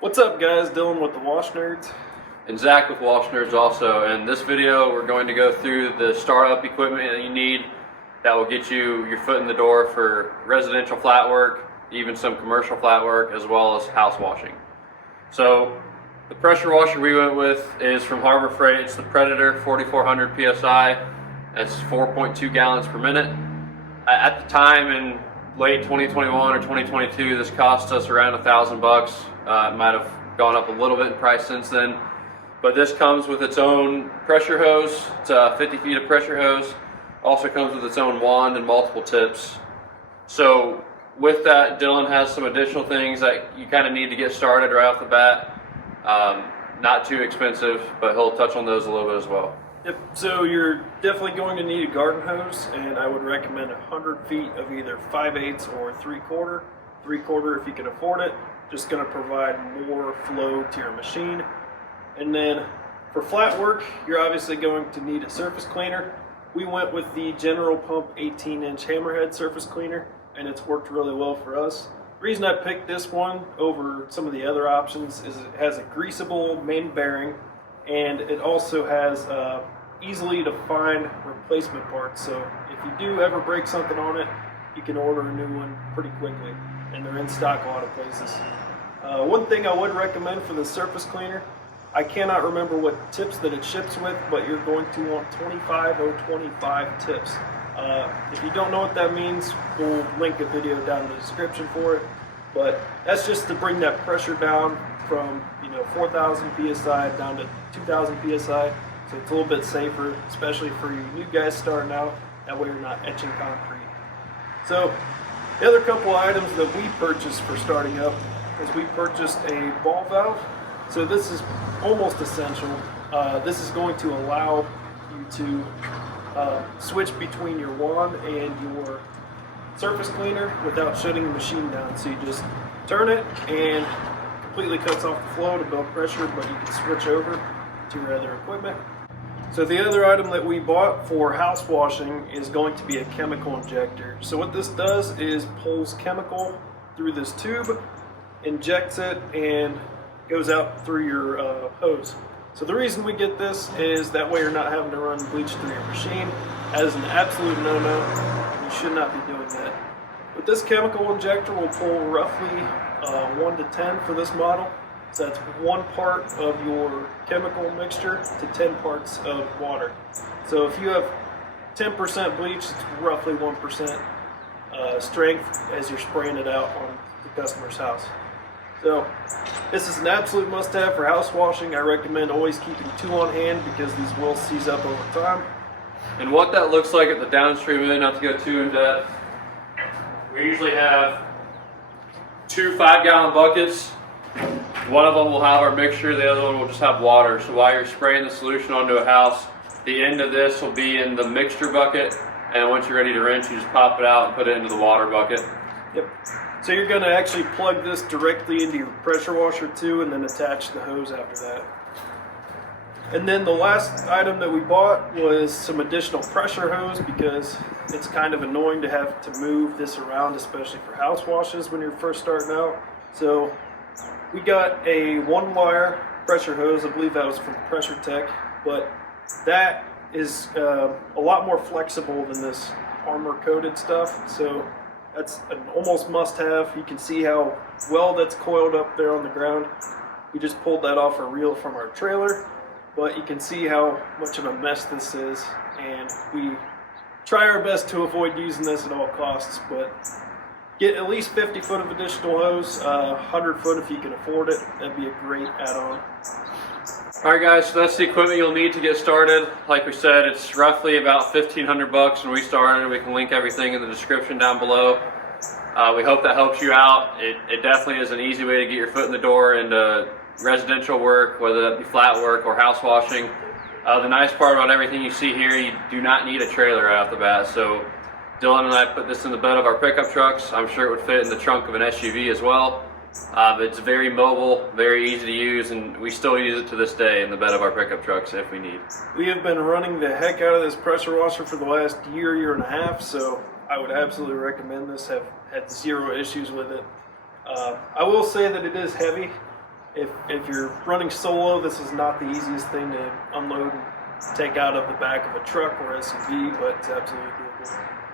What's up, guys? Dylan with the Wash Nerds. And Zach with Wash Nerds also. In this video, we're going to go through the startup equipment that you need that will get you your foot in the door for residential flat work, even some commercial flat work, as well as house washing. So the pressure washer we went with is from Harbor Freight. It's the Predator 4400 PSI. That's 4.2 gallons per minute. At the time in late 2021 or 2022, this cost us around $1,000. It might have gone up a little bit in price since then, but this comes with its own pressure hose. It's 50 feet of pressure hose. Also comes with its own wand and multiple tips. So with that, Dylan has some additional things that you kind of need to get started right off the bat. Not too expensive, but he'll touch on those a little bit as well. Yep, so you're definitely going to need a garden hose, and I would recommend 100 feet of either 5/8 or 3/4. 3/4 if you can afford it. Just going to provide more flow to your machine. And then for flat work, you're obviously going to need a surface cleaner. We went with the General Pump 18-inch hammerhead surface cleaner, and it's worked really well for us. The reason I picked this one over some of the other options is it has a greasable main bearing, and it also has easily to find replacement parts. So if you do ever break something on it, you can order a new one pretty quickly, and they're in stock a lot of places. One thing I would recommend for the surface cleaner, I cannot remember what tips that it ships with, but you're going to want 25 tips. If you don't know what that means, we'll link a video down in the description for it. But that's just to bring that pressure down from 4,000 psi down to 2,000 psi. So it's a little bit safer, especially for you new guys starting out. That way you're not etching concrete. So the other couple items that we purchased for starting up is we purchased a ball valve. So this is almost essential. This is going to allow you to switch between your wand and your surface cleaner without shutting the machine down. So you just turn it and completely cuts off the flow to build pressure, but you can switch over to your other equipment. So the other item that we bought for house washing is going to be a chemical injector. So what this does is pulls chemical through this tube, injects it, and goes out through your hose. So the reason we get this is that way you're not having to run bleach through your machine. That is an absolute no-no. You should not be doing that. But this chemical injector will pull roughly 1 to 10 for this model. So that's 1 part of your chemical mixture to 10 parts of water. So if you have 10% bleach, it's roughly 1% strength as you're spraying it out on the customer's house. So this is an absolute must-have for house washing. I recommend always keeping 2 on hand because these will seize up over time. And what that looks like at the downstream end, not to go too in depth, we usually have 2 5-gallon buckets. One of them will have our mixture, the other one will just have water. So while you're spraying the solution onto a house, the end of this will be in the mixture bucket, and once you're ready to rinse, you just pop it out and put it into the water bucket. Yep. So you're going to actually plug this directly into your pressure washer too, and then attach the hose after that. And then the last item that we bought was some additional pressure hose, because it's kind of annoying to have to move this around, especially for house washes when you're first starting out. So we got a 1-wire pressure hose. I believe that was from Pressure Tech, but that is a lot more flexible than this armor coated stuff. So that's an almost must-have. You can see how well that's coiled up there on the ground. We just pulled that off a reel from our trailer, but you can see how much of a mess this is, and we try our best to avoid using this at all costs, but get at least 50 foot of additional hose, 100 foot if you can afford it. That'd be a great add-on. Alright guys, so that's the equipment you'll need to get started. Like we said, it's roughly about $1,500 when we started. We can link everything in the description down below. We hope that helps you out. It definitely is an easy way to get your foot in the door into residential work, whether that be flat work or house washing. The nice part about everything you see here, you do not need a trailer right off the bat. So Dylan and I put this in the bed of our pickup trucks. I'm sure it would fit in the trunk of an SUV as well. It's very mobile, very easy to use, and we still use it to this day in the bed of our pickup trucks if we need. We have been running the heck out of this pressure washer for the last year and a half, so I would absolutely recommend this. Have had 0 issues with it. I will say that it is heavy. If you're running solo, this is not the easiest thing to unload and take out of the back of a truck or SUV, but it's absolutely doable.